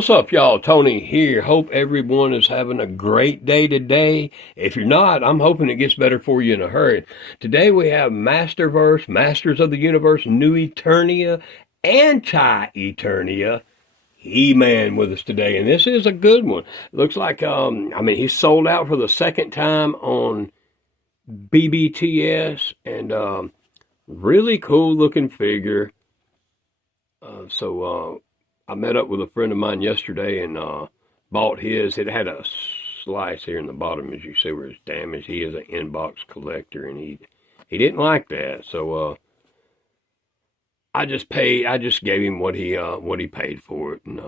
What's up, y'all? Tony here. Hope everyone is having a great day today. If you're not, I'm hoping it gets better for you in a hurry. Today we have Masterverse, Masters of the Universe, New Eternia, Anti-Eternia, He-Man with us today. And this is a good one. Looks like, he's sold out for the second time on BBTS. And really cool looking figure. I met up with a friend of mine yesterday and bought his. It had a slice here in the bottom, as you see, where it's damaged. He is an inbox collector, and he didn't like that. So I just gave him what he paid for it, and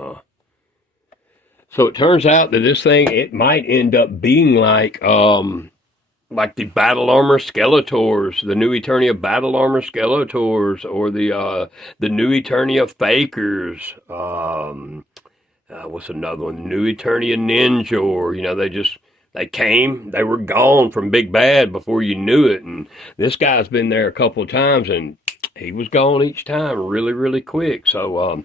so it turns out that this thing, it might end up being like the Battle Armor Skeletors, the New Eternia Battle Armor Skeletors, or the New Eternia Fakers. What's another one? New Eternia Ninja, or, they were gone from Big Bad before you knew it. And this guy's been there a couple of times, and he was gone each time really, really quick. So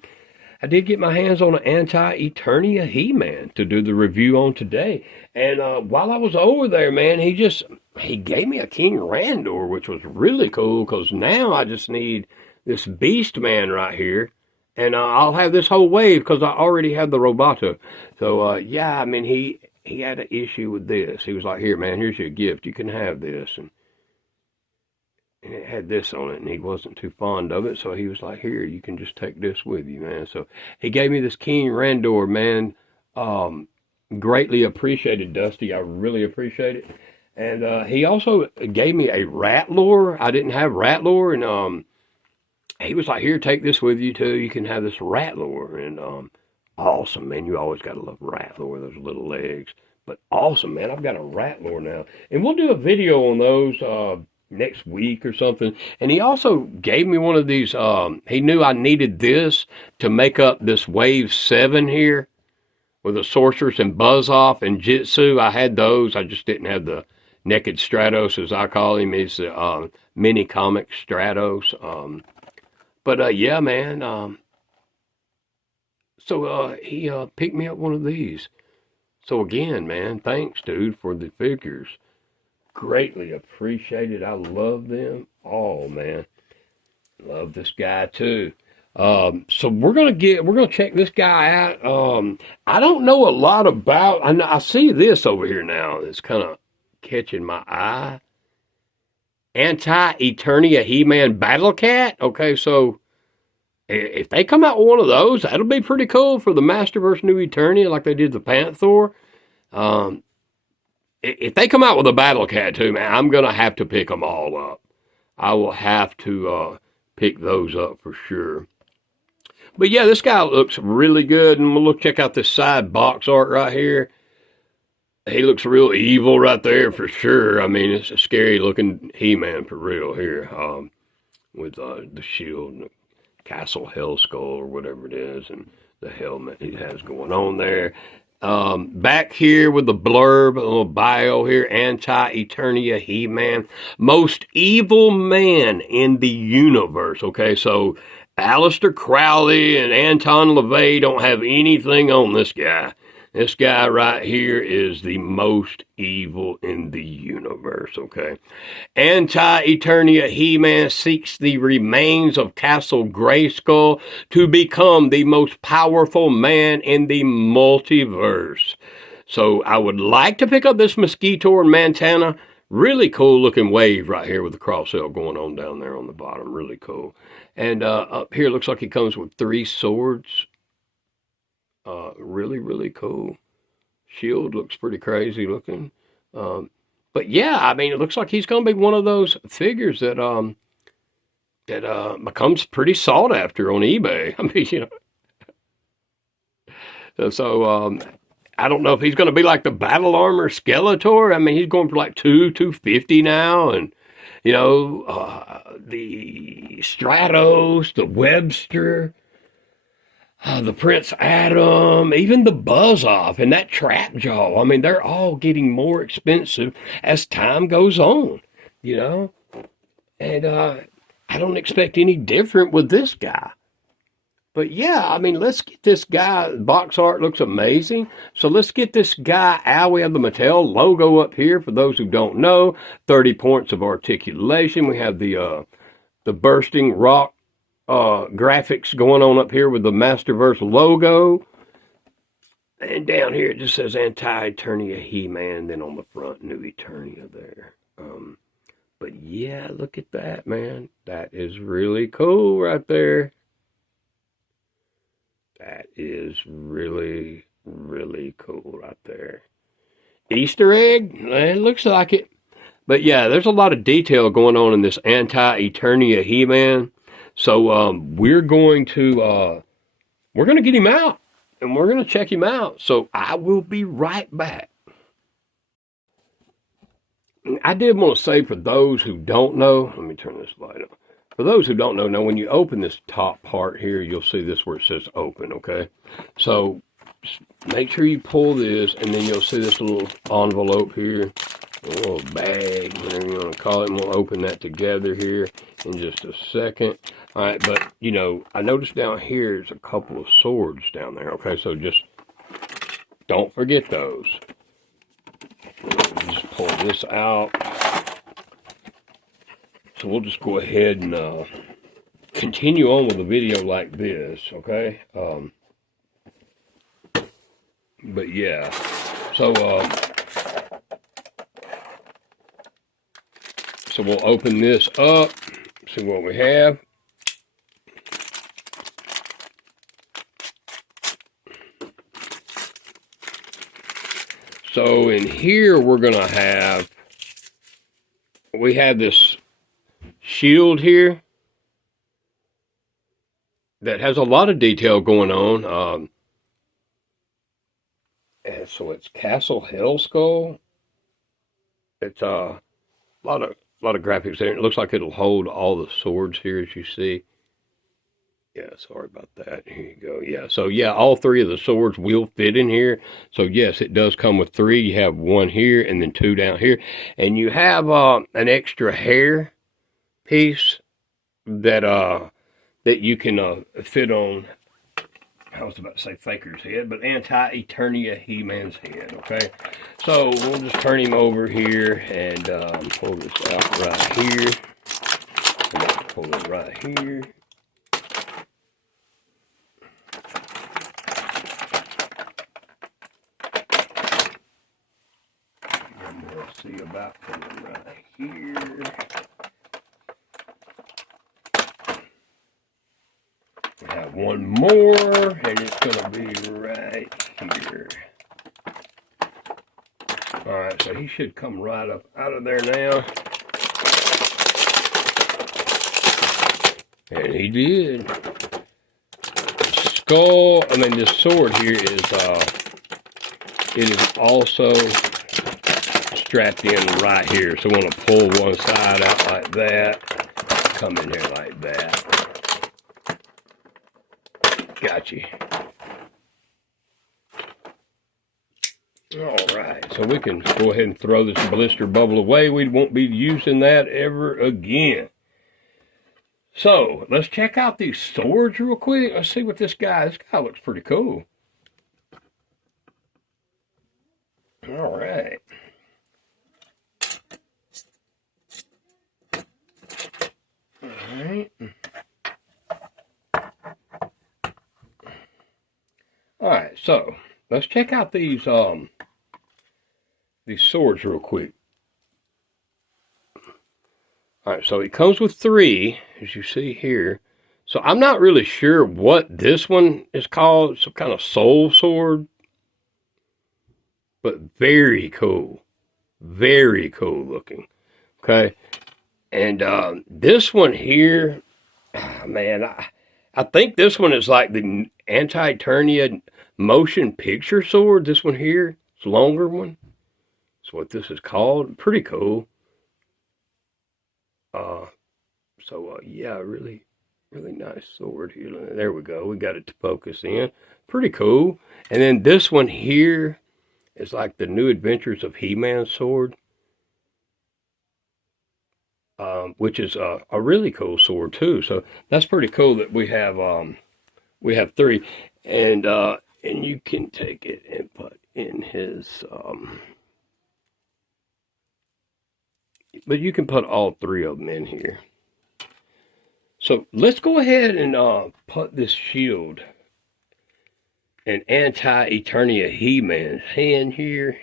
I did get my hands on an Anti-Eternia He-Man to do the review on today. And while I was over there, man, he gave me a King Randor, which was really cool, because now I just need this Beast Man right here. And I'll have this whole wave, because I already have the Roboto. So, he had an issue with this. He was like, here, man, here's your gift. You can have this. And it had this on it, and he wasn't too fond of it, so he was like, here, you can just take this with you, man. So he gave me this King Randor, man. Greatly appreciated, Dusty. I really appreciate it. And he also gave me a Ratlore. I didn't have Ratlore, and he was like, here, take this with you, too. You can have this Ratlore. And awesome, man. You always got to love Ratlore, those little legs. But awesome, man. I've got a Ratlore now. And we'll do a video on those next week or something. And he also gave me one of these. He knew I needed this to make up this Wave 7 here with the Sorceress and Buzz-Off and Jitsu. I had those. I just didn't have the Naked Stratos, as I call him. He's the mini comic Stratos. Yeah, man. So he picked me up one of these. So again, man, thanks, dude, for the figures. Greatly appreciated. I love them all, man. Love this guy too. So we're gonna check this guy out. I don't know a lot about. I see this over here now. It's kind of catching my eye. Anti-Eternia He-Man Battle Cat. Okay, so if they come out with one of those, that'll be pretty cool for the Masterverse New Eternia, like they did the Panther. If they come out with a Battle Cat too, man, I'm gonna have to pick them all up. I will have to pick those up for sure. But yeah, this guy looks really good, and we'll check out this side box art right here. He looks real evil right there for sure. I mean, it's a scary looking He-Man for real here, with the shield and the Castle Hellskull or whatever it is, and the helmet he has going on there. Back here with the blurb, a little bio here, Anti-Eternia He-Man, most evil man in the universe. Okay, so Aleister Crowley and Anton LaVey don't have anything on this guy. This guy right here is the most evil in the universe, okay? Anti-Eternia He-Man seeks the remains of Castle Grayskull to become the most powerful man in the multiverse. So I would like to pick up this Mosquito and Montana. Really cool looking wave right here with the cross-sell going on down there on the bottom. Really cool. And up here looks like he comes with 3 swords. Really, really cool. Shield looks pretty crazy looking. But yeah, I mean, it looks like he's going to be one of those figures that becomes pretty sought after on eBay. I mean, So I don't know if he's going to be like the Battle Armor Skeletor. I mean, he's going for like $250 now, and the Stratos, the Webster. The Prince Adam, even the Buzz-Off, and that Trap Jaw. I mean, they're all getting more expensive as time goes on, And I don't expect any different with this guy. But yeah, I mean, let's get this guy. Box art looks amazing. So let's get this guy out. We have the Mattel logo up here for those who don't know. 30 points of articulation. We have the bursting rock graphics going on up here with the Masterverse logo. And down here it just says Anti-Eternia He-Man. Then on the front, New Eternia there. But yeah, look at that, man. That is really cool right there. That is really, really cool right there. Easter egg? It looks like it. But yeah, there's a lot of detail going on in this Anti-Eternia He-Man. So we're going to get him out. And we're going to check him out. So I will be right back. I did want to say, for those who don't know, let me turn this light on. For those who don't know, now when you open this top part here, you'll see this where it says open, okay? So make sure you pull this, and then you'll see this little envelope here, a little bag, whatever you want to call it, and we'll open that together here in just a second. All right, but, you know, I noticed down here there's a couple of swords down there, okay? So just don't forget those. Just pull this out. So we'll just go ahead and continue on with a video like this, okay? But yeah, so we'll open this up, see what we have. So in here we're gonna have, we have this shield here that has a lot of detail going on. And so it's Castle Hellskull. It's a lot of graphics there. It looks like it'll hold all the swords here, as you see. Yeah, sorry about that. Here you go. Yeah, so yeah, all three of the swords will fit in here. So yes, it does come with three. You have one here and then two down here. And you have an extra hair piece that that you can fit on, I was about to say Faker's head, but Anti-Eternia He-Man's head, okay? So we'll just turn him over here and pull this out right here. Pull it right here. And we'll see about putting right here. We have one more, and it's going to be right here. Alright, so he should come right up out of there now. And he did. Skull, I mean, this sword here is, it is also strapped in right here. So we want to pull one side out like that, come in here like that. Gotcha. Alright, so we can go ahead and throw this blister bubble away. We won't be using that ever again. So, let's check out these swords real quick. Let's see what this guy looks pretty cool. Alright. Alright. Alright, so let's check out these swords real quick. Alright, so it comes with three, as you see here. So I'm not really sure what this one is called. Some kind of soul sword. But very cool. Very cool looking. Okay. And this one here, man, I think this one is like the Anti-Eternia motion picture sword. This one here, it's a longer one. That's what this is called. Pretty cool. Yeah, really nice sword here. There we go. We got it to focus in. Pretty cool. And then this one here is like the New Adventures of He-Man sword. Which is a really cool sword too. So that's pretty cool that we have We have 3. And you can take it and put in his, but you can put all 3 of them in here. So let's go ahead and put this shield and Anti-Eternia He-Man's hand here.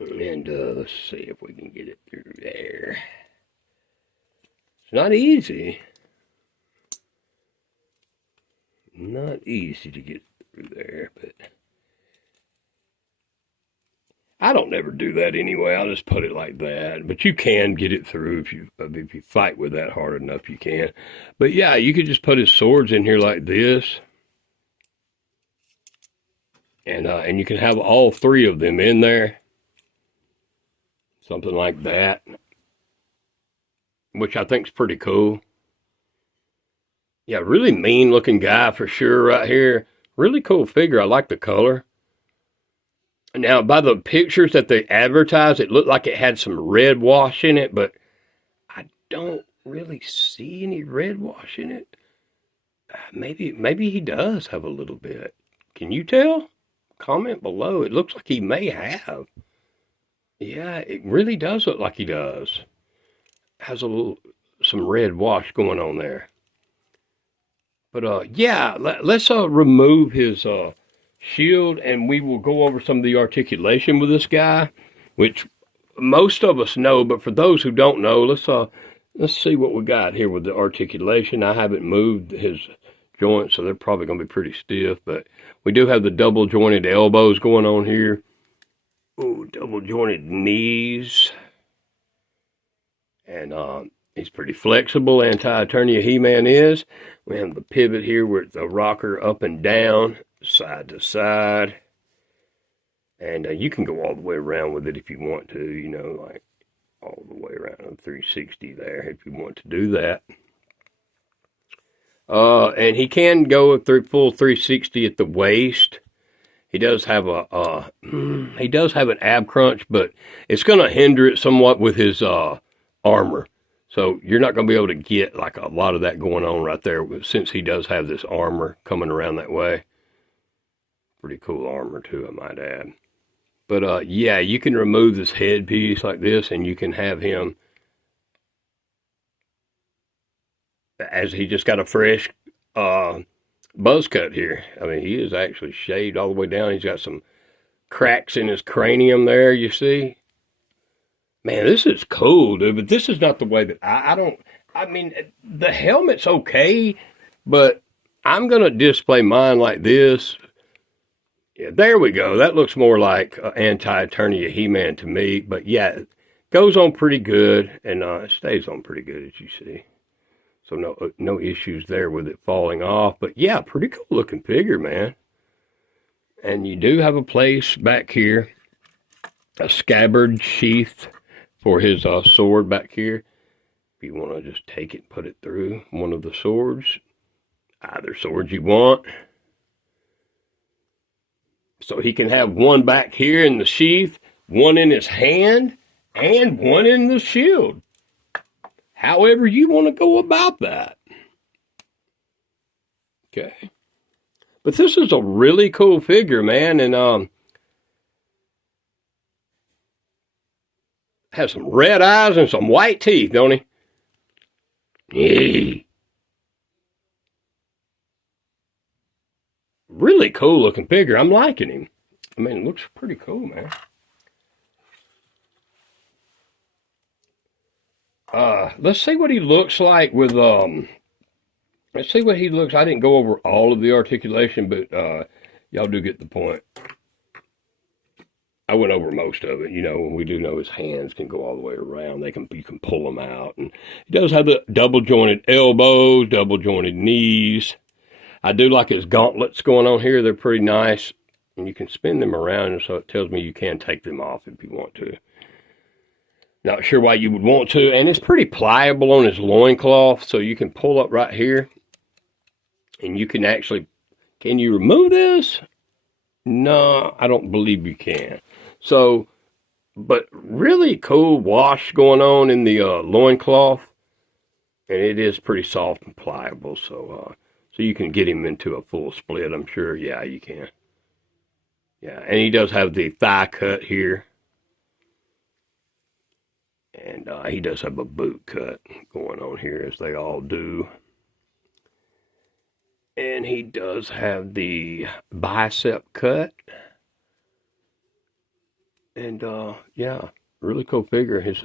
And let's see if we can get it through there. It's not easy. Not easy to get through there, but I don't never do that anyway. I'll just put it like that. But you can get it through if you fight with that hard enough, you can. But yeah, you could just put his swords in here like this. And you can have all 3 of them in there. Something like that. Which I think is pretty cool. Yeah, really mean looking guy for sure right here. Really cool figure. I like the color. Now, by the pictures that they advertised, it looked like it had some red wash in it, but I don't really see any red wash in it. Maybe he does have a little bit. Can you tell? Comment below. It looks like he may have. Yeah, it really does look like he does. Has some red wash going on there. But yeah, let's remove his shield, and we will go over some of the articulation with this guy, which most of us know, but for those who don't know, let's see what we got here with the articulation. I haven't moved his joints, so they're probably going to be pretty stiff, but we do have the double jointed elbows going on here. Ooh, double jointed knees. And he's pretty flexible, Anti-Eternia He-Man is. We have the pivot here with the rocker up and down, side to side. And you can go all the way around with it if you want to, you know, like all the way around a 360 there if you want to do that. And he can go through full 360 at the waist. He does have an ab crunch, but it's going to hinder it somewhat with his armor. So you're not going to be able to get like a lot of that going on right there since he does have this armor coming around that way. Pretty cool armor too, I might add. But yeah, you can remove this headpiece like this and you can have him as he just got a fresh buzz cut here. I mean, he is actually shaved all the way down. He's got some cracks in his cranium there, you see. Man, this is cool, dude, but this is not the way that I mean, the helmet's okay, but I'm going to display mine like this. Yeah, there we go. That looks more like Anti-Eternia He-Man to me, but yeah, it goes on pretty good, and it stays on pretty good, as you see. So no issues there with it falling off, but yeah, pretty cool looking figure, man. And you do have a place back here, a scabbard sheath for his sword back here. If you want to just take it and put it through one of the swords, either sword you want. So he can have one back here in the sheath, one in his hand, and one in the shield. However you want to go about that. Okay. But this is a really cool figure, man, and has some red eyes and some white teeth, don't he? Yeah. Really cool looking figure. I'm liking him. I mean, it looks pretty cool, man. Let's see what he looks like with, let's see what he looks. I didn't go over all of the articulation, but y'all do get the point. I went over most of it. You know, we do know his hands can go all the way around. You can pull them out. And he does have the double jointed elbows, double jointed knees. I do like his gauntlets going on here. They're pretty nice. And you can spin them around, so it tells me you can take them off if you want to. Not sure why you would want to. And it's pretty pliable on his loincloth, so you can pull up right here. And you can actually, can you remove this? No, I don't believe you can. So, but really cool wash going on in the loincloth. And it is pretty soft and pliable, so you can get him into a full split, I'm sure. Yeah, you can. Yeah, and he does have the thigh cut here. And he does have a boot cut going on here, as they all do. And he does have the bicep cut. And yeah, really cool figure. His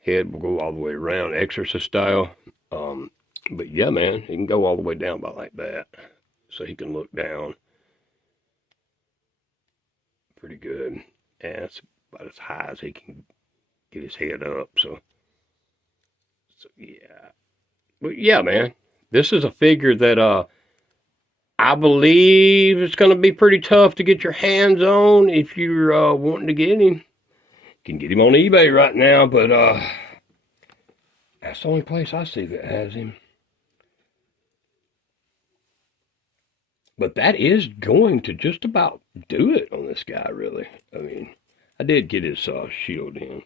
head will go all the way around, exorcist style. But yeah, man, he can go all the way down by like that. So he can look down. Pretty good. And that's about as high as he can get his head up. So yeah. But yeah, man, this is a figure that I believe it's going to be pretty tough to get your hands on if you're wanting to get him. You can get him on eBay right now, but that's the only place I see that has him. But that is going to just about do it on this guy, really. I mean, I did get his shield in.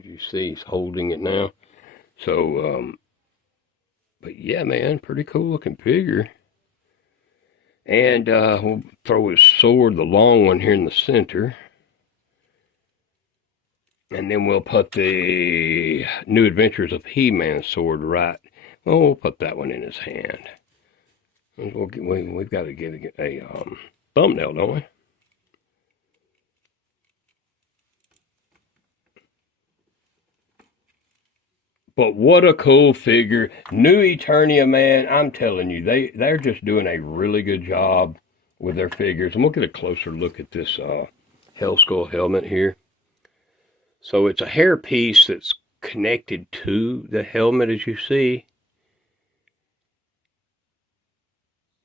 You see, he's holding it now. So, but yeah, man, pretty cool looking figure. And we'll throw his sword, the long one, here in the center. And then we'll put the New Adventures of He-Man sword right. Well, we'll put that one in his hand. We've got to get a thumbnail, don't we? But what a cool figure. New Eternia, man, I'm telling you, they're just doing a really good job with their figures. And we'll get a closer look at this Hell Skull helmet here. So it's a hair piece that's connected to the helmet, as you see.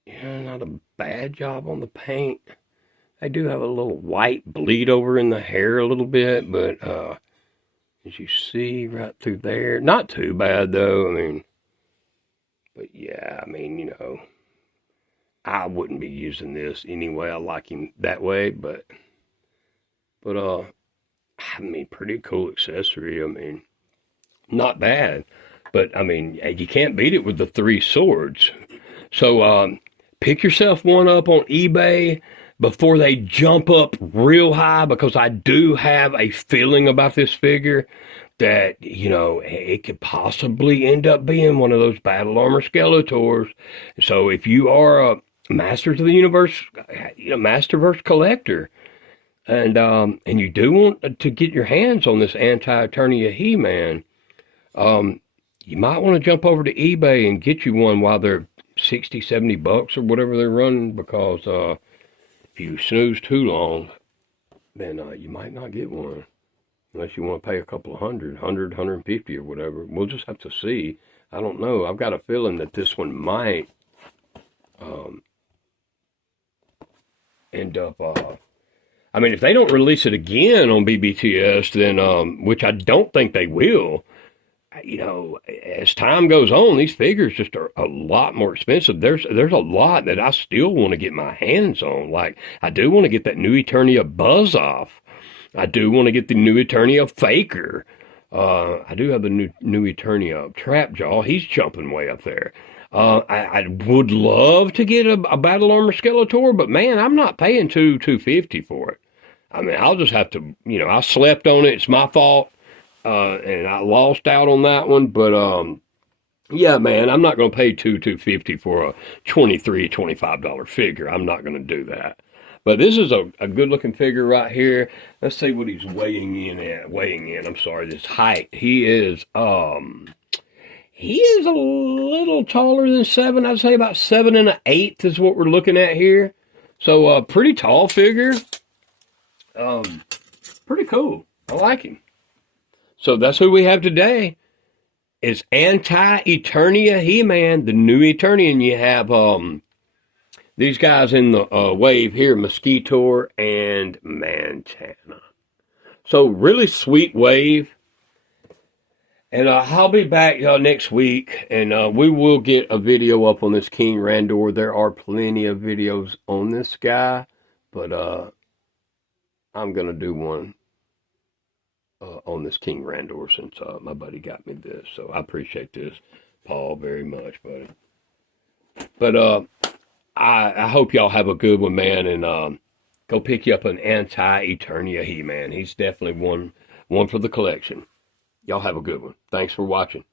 Yeah, not a bad job on the paint. I do have a little white bleed over in the hair a little bit, but as you see right through there, not too bad though. I mean, but yeah, I mean, you know, I wouldn't be using this anyway. I like him that way, but I mean, pretty cool accessory. I mean, not bad, but I mean, you can't beat it with the 3 swords. So pick yourself one up on eBay before they jump up real high, because I do have a feeling about this figure that, you know, it could possibly end up being one of those battle armor Skeletors. So if you are a Masters of the Universe, you know, Masterverse collector, and you do want to get your hands on this Anti-Eternia He-Man, you might want to jump over to eBay and get you one while they're 60, 70 bucks or whatever they're running, because if you snooze too long, then you might not get one, unless you want to pay a couple of hundred, 150 or whatever. We'll just have to see. I don't know. I've got a feeling that this one might end up, I mean, if they don't release it again on BBTS, then, which I don't think they will, you know, as time goes on, these figures just are a lot more expensive. There's a lot that I still want to get my hands on. Like, I do want to get that New Eternia Buzz-Off. I do want to get the New Eternia Faker. I do have the new Eternia Trapjaw. He's jumping way up there. I would love to get a Battle Armor Skeletor, but man, I'm not paying $250 for it. I mean, I'll just have to, you know, I slept on it. It's my fault. And I lost out on that one, but yeah, man, I'm not going to pay $250 for a $23, $25 figure. I'm not going to do that. But this is a good looking figure right here. Let's see what he's weighing in at. I'm sorry, this height. He is a little taller than 7. I'd say about 7 1/8 is what we're looking at here. So pretty tall figure. Pretty cool. I like him. So that's who we have today. It's Anti-Eternia He-Man, the New Eternia. And you have these guys in the wave here, Mosquitor and Montana. So really sweet wave. And I'll be back next week, and we will get a video up on this King Randor. There are plenty of videos on this guy, but I'm going to do one on this King Randor since my buddy got me this. So I appreciate this, Paul, very much, buddy. But I hope y'all have a good one, man, and go pick you up an Anti-Eternia He-Man. He's definitely one for the collection. Y'all have a good one. Thanks for watching.